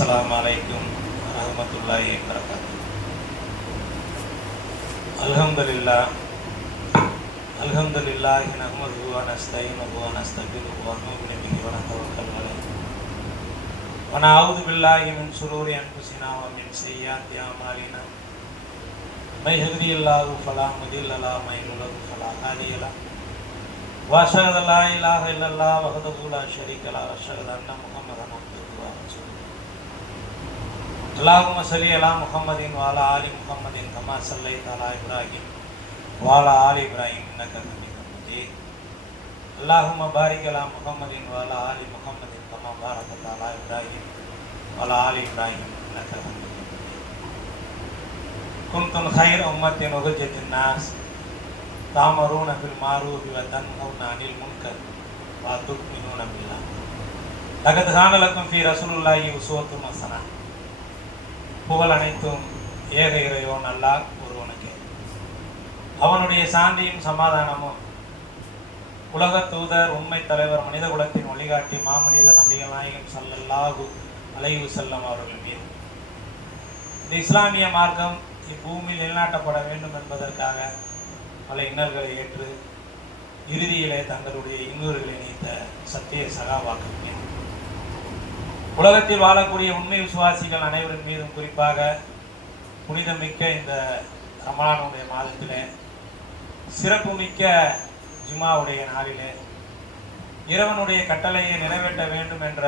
அஸ்ஸலாமு அலைக்கும் வரஹ்மத்துல்லாஹி வபரகாத்துஹு. அல்ஹம்துலில்லாஹி நஹ்மதுஹு வ நஸ்தஈனுஹு வ நஸ்தக்ஃபிருஹு வ நு'மினு பிஹி வ நதவக்கலு அலைஹி வ நஅஊது பில்லாஹி மின் ஷுரூரி அன்ஃபுஸினா வ மின் ஸய்யிஆத்தி அஅமாலினா மை யஹ்திஹில்லாஹு ஃபலா முதில்ல லஹு வ மை யுضلل ஃபலா ஹாதிய லஹு வ அஷ்ஹது அல்லா இலாஹா இல்லல்லாஹ் வஹ்தஹு லா ஷரீக லஹு வ அஷ்ஹது அன்ன முஹம்மதன் அப்துஹு வ ரசூலுஹு. அல்லாஹும்ம ஸல்லி அலா முஹம்மதின் வ அலா ஆலி முஹம்மதின் கமா ஸல்லைத அலா இப்ராஹீம் வ அலா ஆலி இப்ராஹீம் இன்னக ஹமீதும் மஜீத். அல்லாஹும்ம பாரிக் அலா முஹம்மதின் வ அலா ஆலி முஹம்மதின் கமா பாரக்த அலா இப்ராஹீம் வ அலா ஆலி இப்ராஹீம் இன்னக ஹமீதும் மஜீத். குன்தும் கைர உம்மத்தின் உஹ்ஜத்தின் நாஸ் தாமரூன பில் மாரூஃபி வ தன்ஹவுன அனில் முன்கர் வ து'மினூன பில்லாஹ். லகத் கான லக்கும் ஃபீ ரசூலுல்லாஹி உஸ்வத்துன் ஹஸனா. புகழ் அனைத்தும் ஏக இறைவன் அல்லாஹ் ஒருவனுக்கு. அவனுடைய சாந்தியும் சமாதானமும் உலகத் தூதர் உண்மை தலைவர் மனித குலத்தின் வழிகாட்டி மாமனிதர் நபிகள் நாயகம் ஸல்லல்லாஹு அலைஹி வஸல்லம் அவர்கள் மீது இந்த இஸ்லாமிய மார்க்கம் இப்பூமியில் நிலைநாட்டப்பட வேண்டும் என்பதற்காக பல இன்னல்களை ஏற்று இறுதியிலே தங்களுடைய இன்னொருகளை நீத்த சத்திய சகாபாக்கள் மீது, உலகத்தில் வாழக்கூடிய உண்மை விசுவாசிகள் அனைவரின் மீதும், குறிப்பாக புனிதமிக்க இந்த ரமலானுடைய மாதத்திலே, சிறப்புமிக்க ஜுமாவுடைய நாளிலே இறைவனுடைய கட்டளையை நிறைவேற்ற வேண்டும் என்ற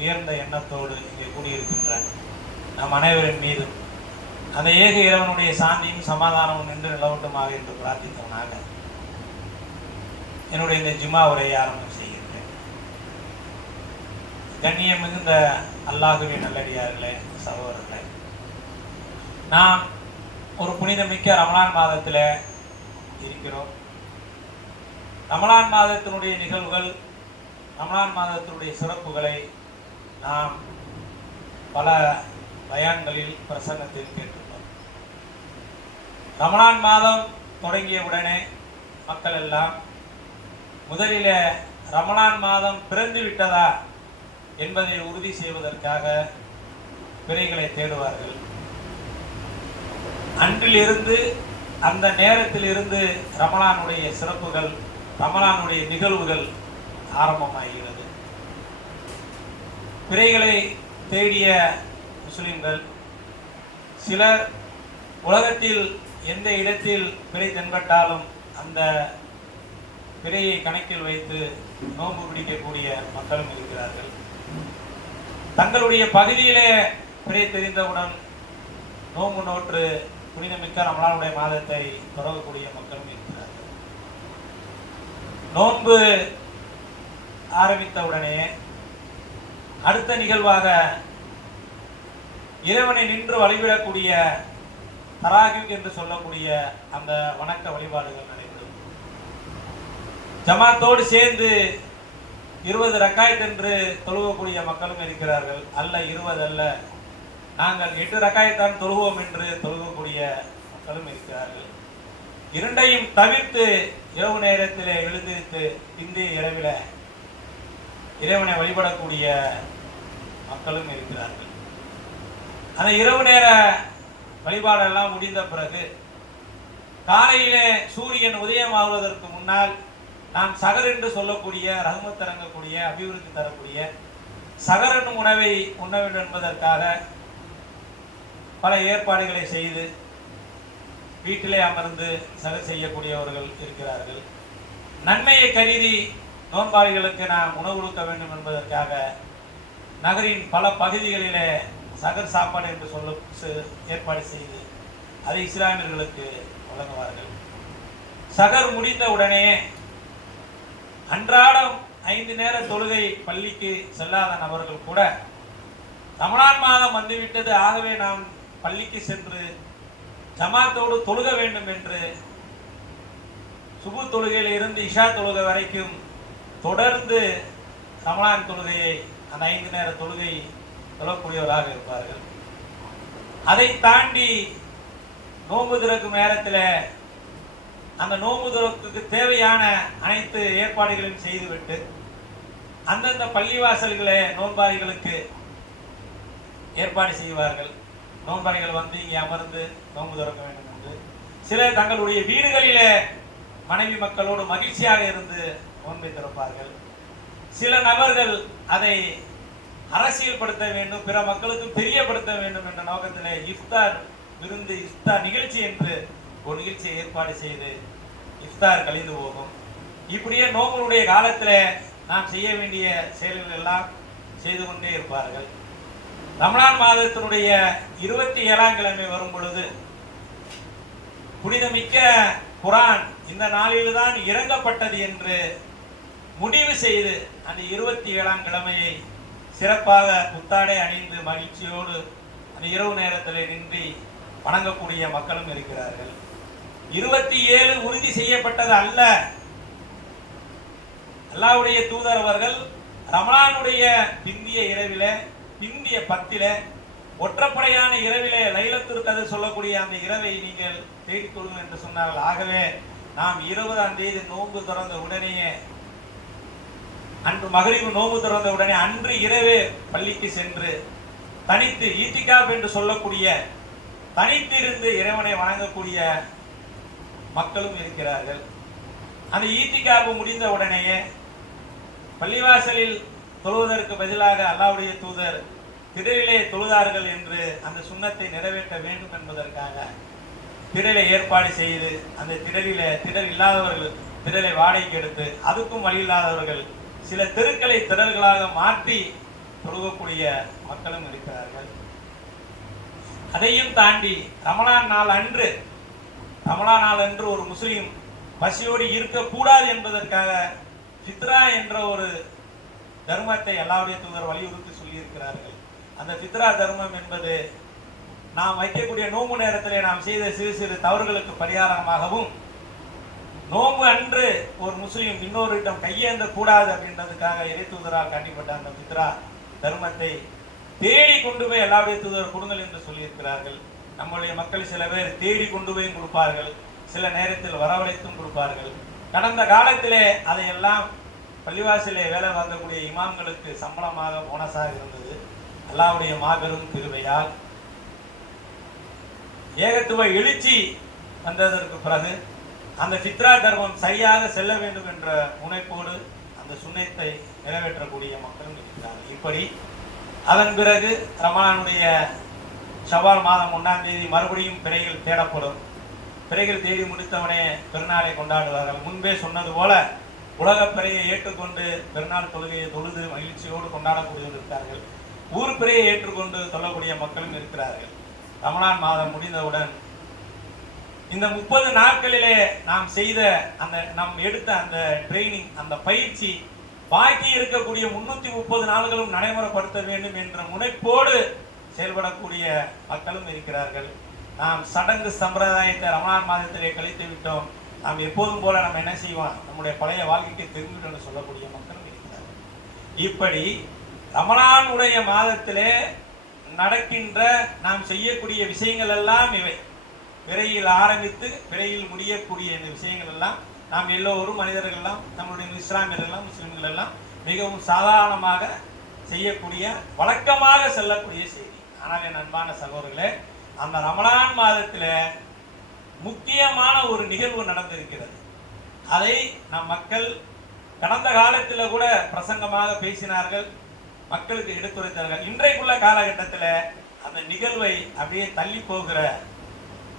உயர்ந்த எண்ணத்தோடு இங்கே கூடியிருக்கின்ற நம் அனைவரின் மீதும் அந்த ஏக இறைவனுடைய சாந்தியும் சமாதானமும் நின்று நிலவட்டுமாக என்று பிரார்த்தித்தவனாக என்னுடைய இந்த ஜுமா உரையை ஆரம்பம் செய்கின்றேன். கண்ணியம் மிகுந்த அல்லாஹுவின் நல்லடியார்களே, சகோதரர்களே, நாம் ஒரு புனிதமிக்க ரமலான் மாதத்தில் இருக்கிறோம். ரமலான் மாதத்தினுடைய நிகழ்வுகள், ரமலான் மாதத்தினுடைய சிறப்புகளை நாம் பல பயான்களில் பிரசங்கத்தில் கேட்டுள்ளோம். ரமலான் மாதம் தொடங்கியவுடனே மக்கள் எல்லாம் முதலில் ரமலான் மாதம் பிறந்து விட்டதா என்பதை உறுதி செய்வதற்காக பிறைகளை தேடுவார்கள். அன்றிலிருந்து, அந்த நேரத்திலிருந்து ரமலானுடைய சிறப்புகள், ரமலானுடைய நிகழ்வுகள் ஆரம்பமாகிறது. பிறைகளை தேடிய முஸ்லிம்கள் சிலர் உலகத்தில் எந்த இடத்தில் பிறை தென்பட்டாலும் அந்த பிறையை கணக்கில் வைத்து நோன்பு பிடிக்கக்கூடிய மக்களும் இருக்கிறார்கள். தங்களுடைய பகுதியிலே பிறை தெரிந்தவுடன் நோன்பு நோற்று புனிதமிக்க ரமலானுடைய மாதத்தை தொடங்கக்கூடிய மக்களும் இருக்கிறார்கள். நோன்பு ஆரம்பித்தவுடனே அடுத்த நிகழ்வாக இறைவனை நின்று வழிபடக்கூடிய தராகிம் என்று சொல்லக்கூடிய அந்த வணக்க வழிபாடுகள் நடைபெறும். ஜமாத்தோடு சேர்ந்து 20 ரக்காயத் என்று தொழுவக்கூடிய மக்களும் இருக்கிறார்கள். அல்ல 20 அல்ல, நாங்கள் 8 ரக்காயத்தான் தொழுவோம் என்று தொழுவக்கூடிய மக்களும் இருக்கிறார்கள். இரண்டையும் தவிர்த்து இரவு நேரத்திலே எழுந்திருத்து பிந்தைய இரவில இறைவனை வழிபடக்கூடிய மக்களும் இருக்கிறார்கள். அந்த இரவு நேர வழிபாடெல்லாம் முடிந்த பிறகு காலையிலே சூரியன் உதயமாகுவதற்கு முன்னால் நாம் சகர் என்று சொல்லக்கூடிய ரஹ்மத் தரங்கக்கூடிய அபிவிருத்தி தரக்கூடிய சகர் என்னும் உணவை உண்ண வேண்டும் என்பதற்காக பல ஏற்பாடுகளை செய்து வீட்டிலே அமர்ந்து சகர் செய்யக்கூடியவர்கள் இருக்கிறார்கள். நன்மையை கருதி நோன்பாளிகளுக்கு நாம் உணவு கொடுக்க வேண்டும் என்பதற்காக நகரின் பல பகுதிகளிலே சகர் சாப்பாடு என்று சொல்ல ஏற்பாடு செய்து அதை இஸ்லாமியர்களுக்கு வழங்குவார்கள். சகர் முடிந்த உடனே அன்றாடம் 5 நேர தொழுகை பள்ளிக்கு செல்லாத நபர்கள் கூட ரமலான் மாதம் வந்துவிட்டது, ஆகவே நாம் பள்ளிக்கு சென்று ஜமாத்தோடு தொழுக வேண்டும் என்று சுபு தொழுகையில் இருந்து இஷா தொழுகை வரைக்கும் தொடர்ந்து ரமலான் தொழுகையை, அந்த 5 நேர தொழுகை தொழக்கூடியவராக இருப்பார்கள். அதை தாண்டி நோன்பு திறக்கும் நேரத்தில் அந்த நோன்பு திறப்புக்கு தேவையான அனைத்து ஏற்பாடுகளையும் செய்துவிட்டு அந்தந்த பள்ளிவாசல்களே நோன்பாளிகளுக்கு ஏற்பாடு செய்வார்கள். நோன்பாளிகள் வந்து இங்கே அமர்ந்து நோன்பு திறக்க வேண்டும் என்று. சிலர் தங்களுடைய வீடுகளிலே மனைவி மக்களோடு மகிழ்ச்சியாக இருந்து நோன்பை திறப்பார்கள். சில நபர்கள் அதை அரசியல்படுத்த வேண்டும், பிற மக்களுக்கு தெரியப்படுத்த வேண்டும் என்ற நோக்கத்திலே இஃப்தார் விருந்து, இஃப்தார் நிகழ்ச்சி என்று ஒரு நிகழ்ச்சியை ஏற்பாடு செய்து இஃப்தார் கழிந்து போகும். இப்படியே நோம்புடைய காலத்தில் நாம் செய்ய வேண்டிய செயல்கள் எல்லாம் செய்து கொண்டே இருப்பார்கள். ரமலான் மாதத்தினுடைய 27ஆம் கிழமை வரும் பொழுது புனிதமிக்க குர்ஆன் இந்த நாளில்தான் இறங்கப்பட்டது என்று முடிவு செய்து அந்த 27ஆம் கிழமையை சிறப்பாக புத்தாடை அணிந்து மகிழ்ச்சியோடு அந்த இரவு நேரத்தில் நின்று வணங்கக்கூடிய மக்களும் இருக்கிறார்கள். 27 உறுதி செய்யப்பட்டது அல்ல. அல்லாஹ்வுடைய தூதர் அவர்கள் ரமலானுடைய பிந்திய இரவில, பிந்திய 10 ஒற்றைப்படையான இரவிலே லைலத்துல் கத்ர் சொல்லக்கூடிய அந்த இரவை நீங்கள் தேடிக் கொள்ளுங்கள் என்று சொன்னார்கள். ஆகவே நாம் 20ஆம் தேதி நோன்பு திறந்த உடனேயே, அன்று மகரிபு நோன்பு திறந்த உடனே அன்று இரவே பள்ளிக்கு சென்று தனித்து ஈத்திகாப் என்று சொல்லக்கூடிய தனித்திருந்து இறைவனை வணங்கக்கூடிய மக்களும் இருக்கிறார்கள். அந்த ஈத்திகாப்பு முடிந்த உடனேயே பள்ளிவாசலில் தொழுவதற்கு பதிலாக அல்லாஹ்வுடைய தூதர் திடலிலே தொழுதார்கள் என்று அந்த சுன்னத்தை நிறைவேற்ற வேண்டும் என்பதற்காக திடலை ஏற்பாடு செய்து அந்த திடல் இல்லாதவர்கள் திடலை வாடகைக்கு எடுத்து அதுக்கும் வழி இல்லாதவர்கள் சில தெருக்களை திடல்களாக மாற்றி தொழுகக்கூடிய மக்களும் இருக்கிறார்கள். அதையும் தாண்டி ரமலான் நாள் அன்று ஒரு முஸ்லீம் பசியோடு இருக்கக்கூடாது என்பதற்காக ஃபித்ரா என்ற ஒரு தர்மத்தை அல்லாஹ்வுடைய தூதர் வலியுறுத்தி சொல்லியிருக்கிறார்கள். அந்த ஃபித்ரா தர்மம் என்பது நாம் வைக்கக்கூடிய நோன்பு நேரத்திலே நாம் செய்த சிறு சிறு தவறுகளுக்கு பரிகாரமாகவும், நோன்பு அன்று ஒரு முஸ்லீம் இன்னொருடம் கையேந்த கூடாது அப்படின்றதுக்காக இறை தூதரால் காட்டிப்பட்ட அந்த ஃபித்ரா தர்மத்தை தேடி கொண்டு போய் அல்லாஹ்வுடைய தூதர் கொடுங்கள் என்று சொல்லியிருக்கிறார்கள். நம்முடைய மக்கள் சில பேர் தேடி கொண்டு போய் கொடுப்பார்கள், சில நேரத்தில் வரவழைத்தும் கொடுப்பார்கள். கடந்த காலத்திலே அதையெல்லாம் பள்ளிவாசலே வேலை வாங்கக்கூடிய இமாம்களுக்கு சம்பளமாக போனஸாக இருந்தது. அல்லாஹ்வுடைய மாபெரும் கிருபையால் ஏகத்துவ எழுச்சி வந்ததற்கு பிறகு அந்த ஃபித்ரா தர்மம் சரியாக செல்ல வேண்டும் என்ற முனைப்போடு அந்த சுன்னத்தை நிறைவேற்றக்கூடிய மக்களும் இருக்கிறார்கள். இப்படி அதன் பிறகு ரமலானுடைய ஷவால் மாதம் 1ஆம் தேதி மறுபடியும் பிறைகள் தேடப்படும். பிறைகள் தேடி முடித்தவனே பெருநாளை கொண்டாடுவார்கள். முன்பே சொன்னது போல உலக பிறையை ஏற்றுக்கொண்டு பெருநாள் தொழுகையை தொழுது மகிழ்ச்சியோடு கொண்டாடக்கூடியவர்கள் இருக்கிறார்கள். ஊர் பிறையை ஏற்றுக்கொண்டு தொழக்கூடிய மக்களும் இருக்கிறார்கள். ரமலான் மாதம் முடிந்தவுடன் இந்த 30 நாட்களிலே நாம் செய்த நாம் எடுத்த அந்த ட்ரைனிங், அந்த பயிற்சி பாக்கி இருக்கக்கூடிய 330 நாள்களும் நடைமுறைப்படுத்த வேண்டும் என்ற முனைப்போடு செயல்படக்கூடிய மக்களும் இருக்கிறார்கள். நாம் சடங்கு சம்பிரதாயத்தை ரமலான் மாதத்திலே கழித்து விட்டோம், நாம் எப்போதும் போல நம்ம என்ன செய்வோம், நம்முடைய பழைய வாழ்க்கைக்கு திரும்பிட்டு சொல்லக்கூடிய மக்களும் இருக்கிறார்கள். இப்படி ரமலானுடைய மாதத்திலே நடக்கின்ற நாம் செய்யக்கூடிய விஷயங்கள் எல்லாம் இவை. பிறையில் ஆரம்பித்து பிறையில் முடியக்கூடிய இந்த விஷயங்கள் எல்லாம் நாம் எல்லோரும் மனிதர்கள் எல்லாம், நம்முடைய இஸ்லாமியர்கள் எல்லாம், முஸ்லிம்கள் எல்லாம் மிகவும் சாதாரணமாக செய்யக்கூடிய, வழக்கமாக செல்லக்கூடிய செய்தி. ஆனால் என் அன்பான சகோதரர்களே, அந்த ரமலான் மாதத்தில் முக்கியமான ஒரு நிகழ்வு நடந்திருக்கிறது. அதை நம் மக்கள் கடந்த காலத்தில் கூட பிரசங்கமாக பேசினார்கள், மக்களுக்கு எடுத்துரைத்தார்கள். இன்றைக்குள்ள காலகட்டத்தில் அந்த நிகழ்வை அப்படியே தள்ளி போகிற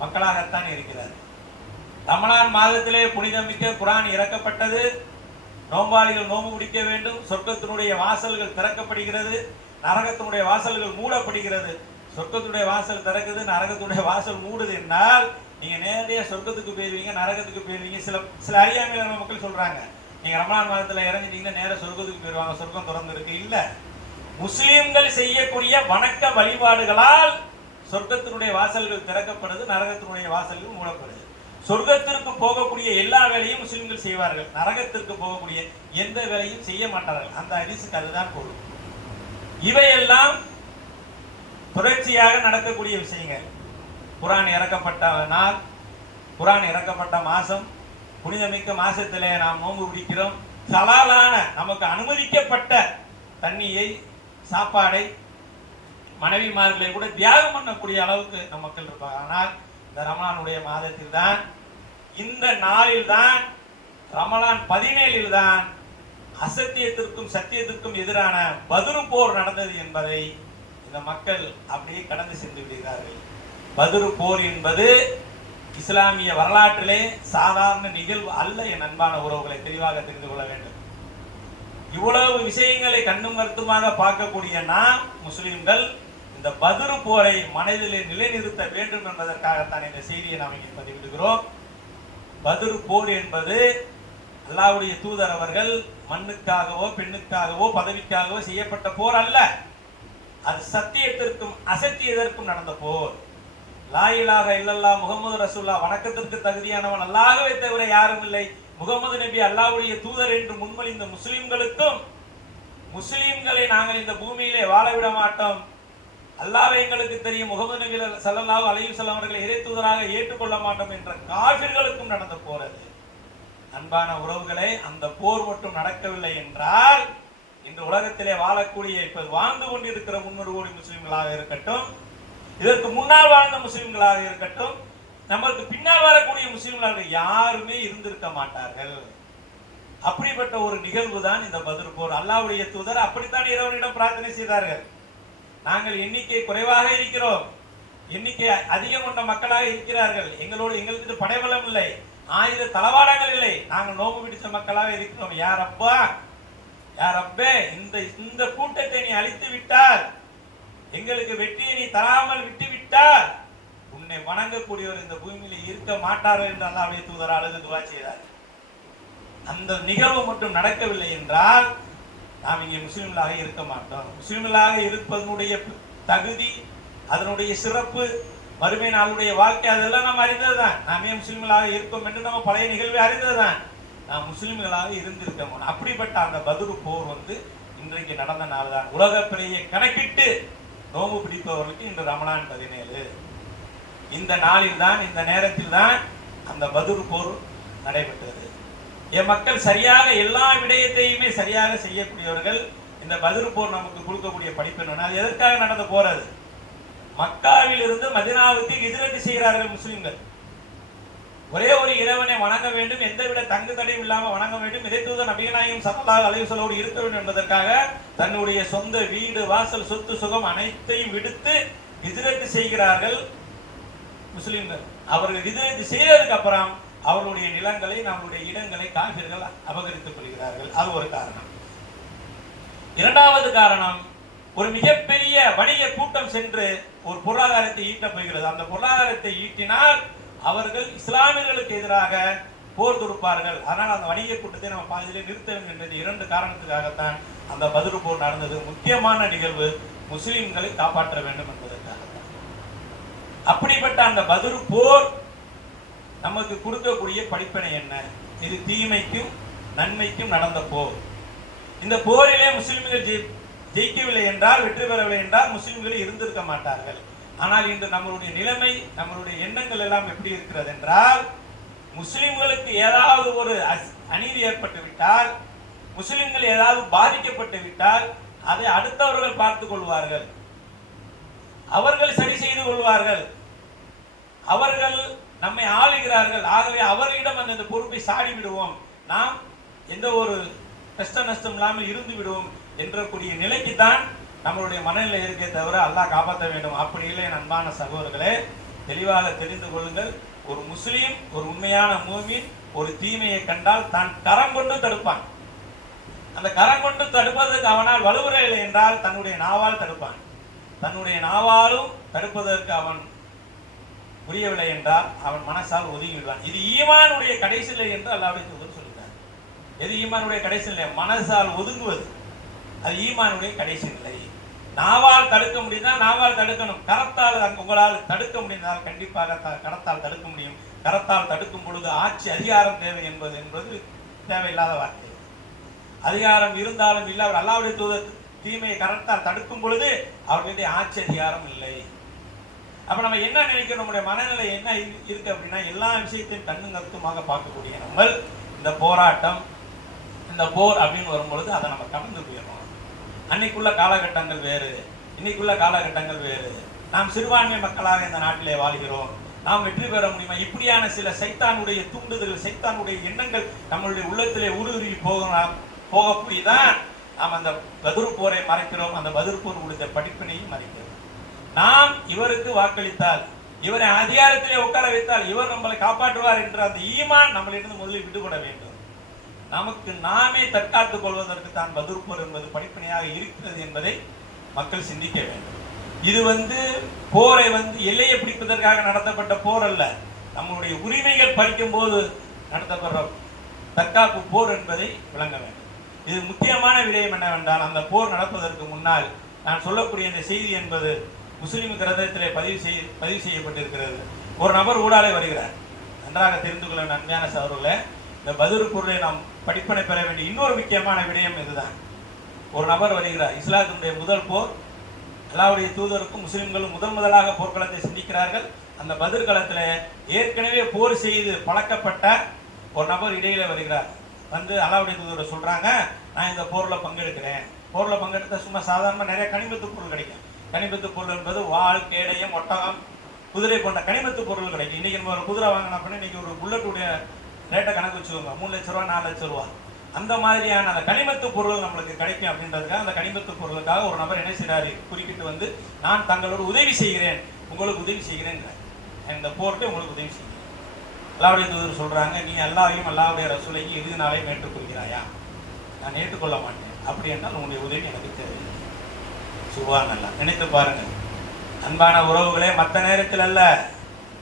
மக்களாகத்தான் இருக்கிறார். ரமலான் மாதத்திலே புனிதமிக்க குர்ஆன் இறக்கப்பட்டது. நோம்பாளிகள் நோம்பு முடிக்க வேண்டும். சொர்க்கத்தினுடைய வாசல்கள் திறக்கப்படுகிறது, நரகத்தினுடைய வாசல்கள் மூடப்படுகிறது. சொர்க்கத்துடைய வாசல் திறக்குது, நரகத்துடைய வாசல் மூடுது என்றால் நீங்க நேரடியாக சொர்க்கத்துக்கு போயிருவீங்க, நரகத்துக்கு போயிருவீங்க. சில அறியாமையான மக்கள் சொல்றாங்க, நீங்க ரமலான் மாதத்துல இறங்கிட்டீங்கன்னா நேர சொர்க்கத்துக்கு போயிருவாங்க, சொர்க்கம் திறந்து இருக்கு. இல்ல, முஸ்லிம்கள் செய்யக்கூடிய வணக்க வழிபாடுகளால் சொர்க்கத்தினுடைய வாசல்கள் திறக்கப்படுது, நரகத்தினுடைய வாசல்கள் மூடப்படுது. சொர்க்கத்திற்கு போகக்கூடிய எல்லா வேலையும் முஸ்லிம்கள் செய்வார்கள், நரகத்திற்கு போகக்கூடிய எந்த வேலையும் செய்ய மாட்டார்கள். அந்த ஹதீஸுக்கு அதுதான் பொருள். இவையெல்லாம் தொடர்ச்சியாக நடக்கக்கூடிய விஷயங்கள். குர்ஆன் இறக்கப்பட்ட நாள், குர்ஆன் இறக்கப்பட்ட மாசம், புனிதமிக்க மாசத்திலே நாம் நோன்பு பிடிக்கிறோம். ஹலாலான நமக்கு அனுமதிக்கப்பட்ட தண்ணியை, சாப்பாடை மனைவிமார்களை கூட தியாகம் பண்ணக்கூடிய அளவுக்கு நம் மக்கள் இருப்பாங்க. ஆனால் இந்த ரமலானுடைய மாதத்தில் தான், இந்த நாளில் தான், ரமலான் 17 தான் அசத்தியத்திற்கும் சத்தியத்திற்கும் எதிரான பத்ரு போர் நடந்தது என்பதை இந்த மக்கள் அப்படியே கடந்து சென்று விடுகிறார்கள். பத்ரு போர் என்பது இஸ்லாமிய வரலாற்றிலே சாதாரண நிகழ்வு அல்ல. என் அன்பான உறவுகளை தெளிவாக தெரிந்து கொள்ள வேண்டும். இவ்வளவு விஷயங்களை கண்ணும் கருத்துமாக பார்க்கக்கூடிய நாம் முஸ்லிம்கள் இந்த பத்ரு போரை மனதிலே நிலைநிறுத்த வேண்டும் என்பதற்காகத்தான் இந்த செய்தியை நாம் இங்கே பதிவிடுகிறோம். பத்ரு போர் என்பது அல்லாஹ்வுடைய தூதர் அவர்கள் மண்ணுக்காகவோ பெண்ணுக்காகவோ பதவிக்காகவோ செய்யப்பட்ட போர் அல்ல. அது சத்தியத்திற்கும் அசத்தியதற்கும் நடந்த போர். லா இலாஹ இல்லல்லாஹ் முஹம்மது ரசூலுல்லாஹ், வணக்கத்திற்கு தகுதியானவன் அல்லாஹ்வை தவிர யாரும் இல்லை, முகமது நபி அல்லாஹ்வுடைய தூதர் என்று முன்மொழிந்த முஸ்லிம்களுக்கும், முஸ்லிம்களை நாங்கள் இந்த பூமியிலே வாழ விட மாட்டோம், அல்லாஹ்வை எங்களுக்கு தெரியும், முகமது நபி ஸல்லல்லாஹு அலைஹி வஸல்லம் அவர்களை இறை தூதராக ஏற்றுக்கொள்ள மாட்டோம் என்ற காஃபிர்களுக்கும் நடந்த போர் அது. அன்பான உறவுகளே, அந்த போர் மட்டும் நடக்கவில்லை என்றால் இந்த உலகத்திலே வாழக்கூடிய இப்ப வாழ்ந்து கொண்டிருக்கிற 300 கோடி முஸ்லிம்களாக இருக்கட்டும், இதற்கு முன்னால் வாழ்ந்த முஸ்லிம்களாக இருக்கட்டும், நம்மளுக்கு பின்னால் வரக்கூடிய முஸ்லிம்களாக யாருமே இருந்திருக்க மாட்டார்கள். அப்படிப்பட்ட ஒரு நிகழ்வு தான் இந்த பத்ரு போர். அல்லாஹ்வுடைய தூதர் அப்படித்தான் இறைவனிடம் பிரார்த்தனை செய்தார்கள். நாங்கள் எண்ணிக்கை குறைவாக இருக்கிறோம், எண்ணிக்கை அதிகம் கொண்ட மக்களாக இருக்கிறார்கள், எங்களுக்கு படைபலம் இல்லை, 1000 தளவாடங்கள் இல்லை, நாங்கள் நோம்பு பிடித்த மக்களாக இருக்கிறோம். யார் அப்பா, யார் அப்பே, இந்த கூட்டத்தை நீ அழித்து விட்டால், எங்களுக்கு வெற்றியை நீ தராமல் விட்டு விட்டால், உன்னை வணங்கக்கூடியவர் இந்த பூமியில இருக்க மாட்டார்கள் என்று அல்லாஹ்வுடைய தூதர் அழுது துஆ செய்தார். அந்த நிகழ்வு மட்டும் நடக்கவில்லை என்றால் நாம் இங்கே முஸ்லிம்களாக இருக்க மாட்டோம். முஸ்லிம்களாக இருப்பதனுடைய தகுதி, அதனுடைய சிறப்பு, மறுமை நாளுடைய வாழ்க்கை, அதெல்லாம் நாம் அறிந்ததுதான். நாமே முஸ்லிம்களாக இருக்கோம் என்று நம்ம பழைய நிகழ்வை அறிந்ததுதான். நாம் முஸ்லிம்களாக இருந்திருக்க மாட்டோம். அப்படிப்பட்ட அந்த பத்ரு போர் இன்றைக்கு நடந்த நாள் தான். உலக பிறையை கணக்கிட்டு நோம்பு பிடிப்பவர்களுக்கு இன்று ரமலான் 17. இந்த நாளில் தான், இந்த நேரத்தில் தான் அந்த பத்ரு போர் நடைபெற்றது. என் மக்கள் சரியாக எல்லா விடயத்தையுமே சரியாக செய்யக்கூடியவர்கள். இந்த பத்ரு போர் நமக்கு கொடுக்கக்கூடிய படிப்பு என்ன? அது எதற்காக நடந்த போர்? அது மக்காவில் இருந்து மதீனாவுக்கு ஹிஜ்ரத் செய்கிறார்கள் முஸ்லிம்கள். ஒரே ஒரு இறைவனை வணங்க வேண்டும், எந்தவித தங்கு தடையும் இல்லாமல் வணங்க வேண்டும், இறைத்தூதர் நபிகள் நாயகம் ஸல்லல்லாஹு அலைஹி வஸல்லம் இருக்க வேண்டும் என்பதற்காக தன்னுடைய சொந்த வீடு, வாசல், சொத்து, சுகம் அனைத்தையும் விடுத்து ஹிஜ்ரத் செய்கிறார்கள் முஸ்லிம்கள். அவர்கள் ஹிஜ்ரத் செய்ததுக்கு அப்புறம் அவர்களுடைய நிலங்களை, நம்முடைய இடங்களை காஃபிர்கள் அபகரித்துக் கொள்கிறார்கள். அது ஒரு காரணம். இரண்டாவது காரணம், ஒரு மிகப்பெரிய வணிக கூட்டம் சென்று ஒரு பொருளாதாரத்தை ஈட்ட போகிறது. அந்த பொருளாதாரத்தை ஈட்டினால் அவர்கள் இஸ்லாமியர்களுக்கு எதிராக போர் தொடுப்பார்கள். அதனால் அந்த வணிக கூட்டத்தை நம்ம பாதியிலே நிறுத்த வேண்டும் என்ற 2 காரணத்துக்காகத்தான் அந்த பத்ரு போர் நடந்தது. முக்கியமான நிகழ்வு முஸ்லிம்களை காப்பாற்ற வேண்டும் என்பதற்காகத்தான். அப்படிப்பட்ட அந்த பத்ரு போர் நமக்கு கொடுக்கக்கூடிய படிப்பினை என்ன? இது தீமைக்கும் நன்மைக்கும் நடந்த போர். இந்த போரிலே முஸ்லிம்கள் ஜெயிக்கவில்லை என்றால், வெற்றி பெறவில்லை என்றால் முஸ்லிம்கள் இருந்திருக்க மாட்டார்கள். ஆனால் இன்று நம்மளுடைய நிலைமை, நம்மளுடைய எண்ணங்கள் எல்லாம் எப்படி இருக்கிறது என்றால், முஸ்லிம்களுக்கு ஏதாவது ஒரு அநீதி ஏற்பட்டு விட்டால், முஸ்லிம்கள் ஏதாவது பாதிக்கப்பட்டு விட்டால் அதை அடுத்தவர்கள் பார்த்துக் கொள்வார்கள், அவர்கள் சரி செய்து கொள்வார்கள், அவர்கள் நம்மை ஆளுகிறார்கள், ஆகவே அவர்களிடம் அந்த பொறுப்பை சாடி விடுவோம், நாம் எந்த ஒரு கஷ்ட நஷ்டம் இல்லாமல் இருந்து விடுவோம் என்றக்கூடிய நிலைக்கு தான் நம்மளுடைய மனநிலை இருக்கே தவிர அல்லாஹ் காப்பாற்ற வேண்டும். அப்படி இல்லை அன்பான சகோதரர்களே, தெளிவாக தெரிந்து கொள்ளுங்கள். ஒரு முஸ்லீம், ஒரு உண்மையான மூமின் ஒரு தீமையை கண்டால் தான் கரம் கொண்டு தடுப்பான். அந்த கரம் கொண்டு தடுப்பதற்கு அவனால் வலுவுறவில்லை என்றால் தன்னுடைய நாவால் தடுப்பான். தன்னுடைய நாவாலும் தடுப்பதற்கு அவன் புரியவில்லை என்றால் அவன் மனசால் ஒதுங்கி விடுவான். இது ஈமானுடைய கடைசி நிலை என்று அல்லாஹ்வுடைய தூதர் சொல்கிறார். எது ஈமானுடைய கடைசி நிலை? மனசால் ஒதுங்குவது, அது ஈமானுடைய கடைசி நிலை. நாவால் தடுக்க முடிந்தால் நாவால் தடுக்கணும். கரத்தால் உங்களால் தடுக்க முடிந்தால் கண்டிப்பாக கரத்தால் தடுக்க முடியும். கரத்தால் தடுக்கும் பொழுது ஆட்சி அதிகாரம் தேவை என்பது தேவையில்லாத வார்த்தை. அதிகாரம் இருந்தாலும் இல்லை, அவர் அல்லாஹ்வுடைய தூதர் தீமையை கரத்தால் தடுக்கும் பொழுது அவர்களுடைய ஆட்சி அதிகாரம் இல்லை. அப்ப நம்ம என்ன நினைக்கிறோம்? நம்முடைய மனநிலை என்ன இருக்கு அப்படின்னா, எல்லா விஷயத்தையும் கண்ணும் கருத்துமாக பார்க்கக்கூடிய நம்ம இந்த போராட்டம், இந்த போர் அப்படின்னு வரும்பொழுது அதை நம்ம கடந்து போயிடணும். அன்னைக்குள்ள காலகட்டங்கள் வேறு, இன்னைக்குள்ள காலகட்டங்கள் வேறு. நாம் சிறுபான்மை மக்களாக இந்த நாட்டிலே வாழ்கிறோம். நாம் வெற்றி பெற முடியுமா? இப்படியான சில சைத்தானுடைய தூண்டுதல், சைத்தானுடைய எண்ணங்கள் நம்மளுடைய உள்ளத்திலே ஊடுருவி போக போய் தான் நாம் அந்த பத்ர் போரை மறைக்கிறோம். அந்த பத்ர் போர் கொடுத்த படிப்பினையும் மறைக்கிறோம். நாம் இவருக்கு வாக்களித்தால், இவரை அதிகாரத்திலே உட்கார வைத்தால் இவர் நம்மளை காப்பாற்றுவார் என்ற அந்த ஈமான் நம்மளிடம் முதலில் விடுபட வேண்டும். நமக்கு நாமே தற்காத்துக் கொள்வதற்கு தான் பத்ர் போர் என்பது படிப்பினையாக இருக்கிறது என்பதை மக்கள் சிந்திக்க வேண்டும். இது போரை எல்லையை பிடிப்பதற்காக நடத்தப்பட்ட போர் அல்ல. நம்முடைய உரிமைகள் பறிக்கும் போது நடத்தப்படுற தற்காப்பு போர் என்பதை விளங்க வேண்டும். இது முக்கியமான விடயம் என்னவென்றால், அந்த போர் நடப்பதற்கு முன்னால் நான் சொல்லக்கூடிய இந்த செய்தி என்பது முஸ்லிம் கிரந்தத்திலே பதிவு செய்யப்பட்டிருக்கிறது. ஒரு நபர் ஊடாலே வருகிறார். நன்றாக தெரிந்து கொள்ள நன்மையான சகோதரர்களே, இந்த பத்ர் போரிலே நாம் படிப்பினை பெற வேண்டிய இன்னொரு முக்கியமான விடயம் இதுதான். ஒரு நபர் வருகிறார். இஸ்லாத்தினுடைய முதல் போர். அல்லாஹ்வுடைய தூதருக்கும் முஸ்லிம்களும் முதலாக போர்க்களத்தை சிந்திக்கிறார்கள். அந்த பத்ர் களத்தில் ஏற்கனவே போர் செய்து பழக்கப்பட்ட ஒரு நபர் இடையில வருகிறார். அல்லாஹ்வுடைய தூதரை சொல்றாங்க, நான் இந்த போர்ல பங்கெடுக்கிறேன். போர்ல பங்கெடுத்த சும்மா சாதாரண நிறைய கனிமத்து பொருள் கிடைக்கும். கனிமத்து பொருள் என்பது வாள், கேடயம், ஒட்டகம், குதிரை போன்ற கனிமத்து பொருள் கிடைக்கும். இன்னைக்கு நம்ம ஒரு குதிரை வாங்கினா பண்ணி இன்னைக்கு ஒரு புல்லட்டுடைய ரேட்டை கணக்கு வச்சுக்கோங்க, 3 லட்ச ரூபா 4 லட்ச ரூபா. அந்த மாதிரியான அந்த கனிமத்து பொருள் நம்மளுக்கு கிடைக்கும் அப்படின்றதுக்காக அந்த கனிமத்து பொருளுக்காக ஒரு நபர் என்ன செய்றாரு, குறிப்பிட்டு நான் தங்களோட உதவி செய்கிறேன், உங்களுக்கு உதவி செய்கிறேன், இந்த போர்ட்டு உங்களுக்கு உதவி செய்கிறேன். அல்லாஹ்வுடைய தூதர் சொல்றாங்க, நீ அல்லாஹ்வையும் அல்லாஹ்வுடைய ரசூலையும் இறுதினாலையும் ஏற்றுக்கொள்கிறாயா? நான் ஏற்றுக்கொள்ள மாட்டேன். அப்படி என்றால் உங்களுடைய உதவி எனக்கு தேவையில்லை. சுப்ஹானல்லாஹ். நினைத்து பாருங்க அன்பான உறவுகளே, மற்ற நேரத்தில் அல்ல,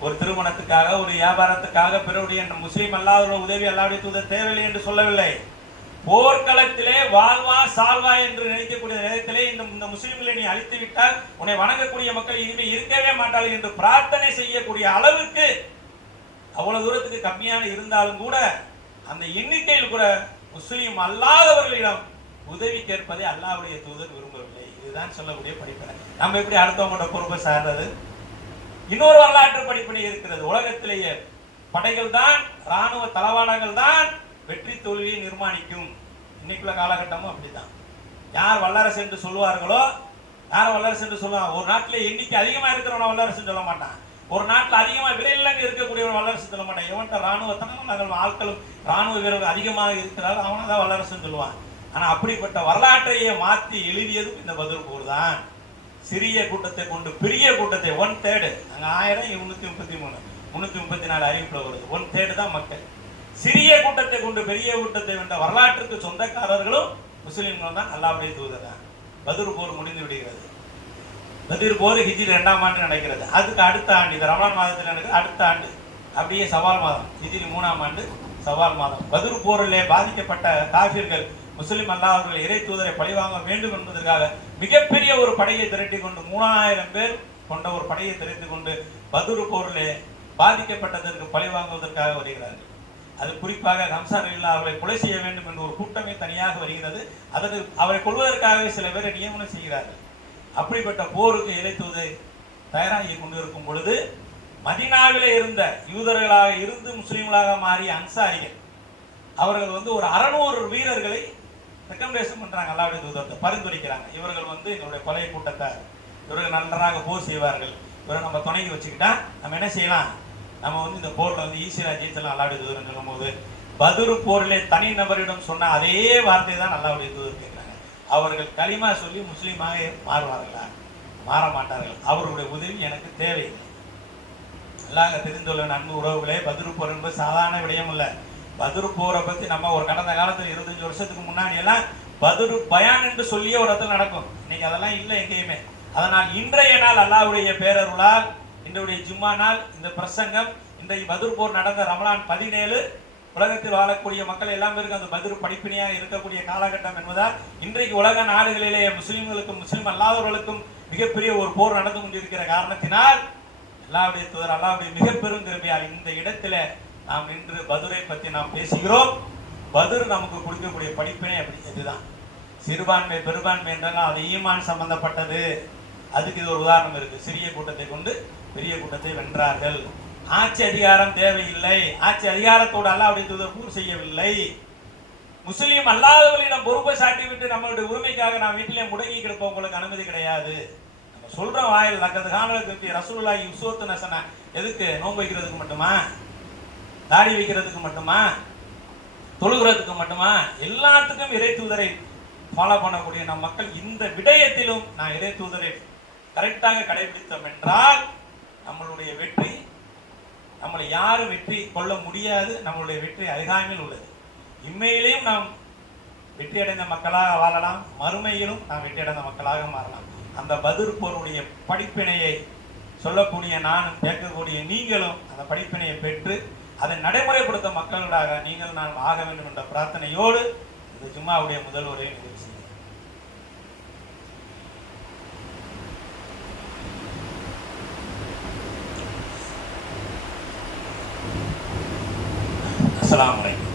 ஒரு திருமணத்துக்காக, ஒரு வியாபாரத்துக்காக பிறருடைய முஸ்லீம் அல்லாஹ்வுடைய உதவி அல்லாஹ்வுடைய தூதர் தேவையில்லை என்று சொல்லவில்லை. போர்க்களத்திலே வாழ்வா சால்வா என்று நினைக்கக்கூடிய நேரத்திலே இந்த முஸ்லிம்களை நீ அழித்து விட்டால் உன்னை வணங்கக்கூடிய மக்கள் இனிமே இருக்கவே மாட்டார்கள் என்று பிரார்த்தனை செய்யக்கூடிய அளவுக்கு அவ்வளவு தூரத்துக்கு கம்மியான இருந்தாலும் கூட அந்த எண்ணிக்கையில் கூட முஸ்லீம் அல்லாதவர்களிடம் உதவி கேட்பதை அல்லாஹ்வுடைய தூதர் விரும்பவில்லை. இதுதான் சொல்லக்கூடிய படிப்பினை. நம்ம எப்படி அடுத்தவங்களோட பொறுப்பை சார்ந்தது? இன்னொரு வரலாற்று படிப்பினை இருக்கிறது. உலகத்திலேயே படைகள் தான், ராணுவ தளவாடங்கள் தான் வெற்றி தோல்வியை நிர்மாணிக்கும். இன்னைக்குள்ள காலகட்டமும் அப்படிதான். யார் வல்லரசு என்று சொல்லுவார்களோ, யார் வல்லரசு என்று சொல்லுவாங்க. ஒரு நாட்டில் எண்ணிக்கை அதிகமா இருக்கிறவன வல்லரசு சொல்ல மாட்டான். ஒரு நாட்டில் அதிகமா விலையில்லங்க இருக்கக்கூடிய வல்லரசு சொல்ல மாட்டான். எவன்ட்ட ராணுவ தளவாடங்கள் ஆட்களும் ராணுவ வீரர்கள் அதிகமாக இருக்கிறார்கள் அவனை தான் வல்லரசுன்னு சொல்லுவான். ஆனா அப்படிப்பட்ட வரலாற்றையே மாற்றி எழுதியதும் இந்த பத்ர் போர் தான். சிறிய கூட்டத்தை கொண்டு பெரிய கூட்டத்தை 1/3, அங்க 1000 333 334 அறிவிப்புல வருது. 1/3 தான் மக்கள். சிறிய கூட்டத்தை கொண்டு பெரிய கூட்டத்தை வென்ற வரலாற்றுக்கு சொந்தக்காரர்களும் முஸ்லிம்கள் தான், அல்லாஹ்வுடைய தூதர் தான். பத்ர் போர் முடிந்து விடுகிறது. பத்ர் போர் ஹிஜ்ரி 2ஆம் ஆண்டு நடக்கிறது. அதுக்கு அடுத்த ஆண்டு, இந்த ரமலான் மாதத்தில் நடக்கிறது. அடுத்த ஆண்டு அப்படியே சவால் மாதம், ஹிஜ்ரி 3ஆம் ஆண்டு சவால் மாதம். பத்ர் போரிலே பாதிக்கப்பட்ட காஃபிர்கள் முஸ்லிம் அல்லாஹ்வுடைய இறை தூதரை பழிவாங்க வேண்டும் என்பதற்காக மிகப்பெரிய ஒரு படையை திரட்டி கொண்டு 3000 பேர் கொண்ட ஒரு படையை திரட்டி கொண்டு பத்ர் போரிலே பாதிக்கப்பட்டதற்கு பழிவாங்குவதற்காக வருகிறார்கள். அது குறிப்பாக ஹம்ஸா ரலியல்லாஹு அவரை கொலை செய்ய வேண்டும் என்ற ஒரு கூட்டமே தனியாக வருகிறது. அதற்கு அவரை கொள்வதற்காகவே சில பேரை நியமனம் செய்கிறார்கள். அப்படிப்பட்ட போருக்கு இறை தூதரை தயாராகி கொண்டிருக்கும் பொழுது மதீனாவிலே இருந்த யூதர்களாக இருந்து முஸ்லிம்களாக மாறிய அன்சாரிகள் அவர்கள் ஒரு 600 வீரர்களை ரெக்கமெண்டேஷன் பண்றாங்க. அல்லாஹ்வுடைய தூதரை பரிந்துரைக்கிறாங்க. இவர்கள் எங்களுடைய பழைய கூட்டத்தார், இவர்கள் நன்றாக போர் செய்வார்கள், இவரை நம்ம துணைக்கு வச்சுக்கிட்டா நம்ம என்ன செய்யலாம், நம்ம இந்த போர்ல ஈஸியாக ஜெயிச்சலாம். அல்லாஹ்வுடைய தூதர் சொல்லும் போது பத்ர் போரிலே தனி நபரிடம் சொன்ன அதே வார்த்தை தான் அல்லாஹ்வுடைய தூதர் கேட்கிறாங்க. அவர்கள் களிமா சொல்லி முஸ்லீமாக மாறுவார்களா? மாற மாட்டார்கள். அவர்களுடைய உதவி எனக்கு தேவையில்லை. எல்லாம் தெரிந்துள்ள நண்பு உறவுகளே, பத்ர் போர் என்பது சாதாரண விடயம் இல்லை. பத்ர் போரை பத்தி நம்ம ஒரு கடந்த காலத்தில் 25 வருஷத்துக்கு முன்னாடி எல்லாம் பத்ர் பயான் என்று சொல்லியே ஒரு இடத்துல நடக்கும். இன்னைக்கு அதெல்லாம் இல்லை எங்கேயுமே. அதனால் இன்றைய நாள் அல்லாஹ்வுடைய பேரருளால், இன்றைய ஜும்மா நாள், இந்த பிரசங்கம், இன்றைய பத்ர் போர் நடந்த ரமலான் 17 உலகத்தில் வாழக்கூடிய மக்கள் எல்லாம் பேருக்கு அந்த பத்ர் படிப்பினையாக இருக்கக்கூடிய காலகட்டம் என்பதால் இன்றைக்கு உலக நாடுகளிலே முஸ்லிம்களுக்கும் முஸ்லிம் அல்லாதவர்களுக்கும் மிகப்பெரிய ஒரு போர் நடந்து கொண்டிருக்கிற காரணத்தினால் அல்லாஹ்வுடைய தூதர் அல்லாஹ்வுடைய மிக பெரும் கிருபையால் இந்த இடத்துல நாம் இன்று பத்ரை பற்றி நாம் பேசுகிறோம். பத்ர் நமக்கு கொடுக்கக்கூடிய படிப்பினை அப்படி இதுதான். சிறுபான்மை பெரும்பான்மை என்றால் அது ஈமான் சம்பந்தப்பட்டது. அதுக்கு இது ஒரு உதாரணம் இருக்கு. சிறிய கூட்டத்தை கொண்டு பெரிய கூட்டத்தை வென்றார்கள். ஆட்சி அதிகாரம் தேவையில்லை. ஆட்சி அதிகாரத்தோடு அல்லாஹ்வுடைய தூதர் போர் செய்யவில்லை. முஸ்லீம் அல்லாதவர்களிடம் பொறுப்பை சாட்டி விட்டு நம்மளுடைய உரிமைக்காக நாம் வீட்டிலே முடங்கி கிடப்ப உங்களுக்கு அனுமதி கிடையாது. சொல்ற வாயில் லக்கது காணலுக்கு ரசூலுல்லாஹி உஸ்வத்துன் ஹஸனா எதுக்கு? நோன்பு வைக்கிறதுக்கு மட்டுமா? தாடி வைக்கிறதுக்கு மட்டுமா? தொழுகிறதுக்கு மட்டுமா? எல்லாத்துக்கும் இறை தூதரை ஃபாலோ பண்ணக்கூடிய நம் மக்கள் இந்த விடயத்திலும் நான் இறை தூதரை கரெக்டாக கடைபிடித்தோம் என்றால் நம்மளுடைய வெற்றி, நம்மளை யாரும் வெற்றி கொள்ள முடியாது. நம்மளுடைய வெற்றி அருகாமையில் உள்ளது. இம்மையிலேயும் நாம் வெற்றி அடைந்த மக்களாக வாழலாம், மறுமையிலும் நாம் வெற்றி அடைந்த மக்களாக மாறலாம். அந்த பத்ர் போருடைய படிப்பினையை சொல்லக்கூடிய நானும் கேட்கக்கூடிய நீங்களும் அந்த படிப்பினையை பெற்று அதை நடைமுறைப்படுத்த மக்களாக நீங்கள் நான் ஆக வேண்டும் என்ற பிரார்த்தனையோடு இந்த ஜும்மாவுடைய முதல் உரையை நிறைவு செய்கிறேன். அஸ்ஸலாமு அலைக்கும்.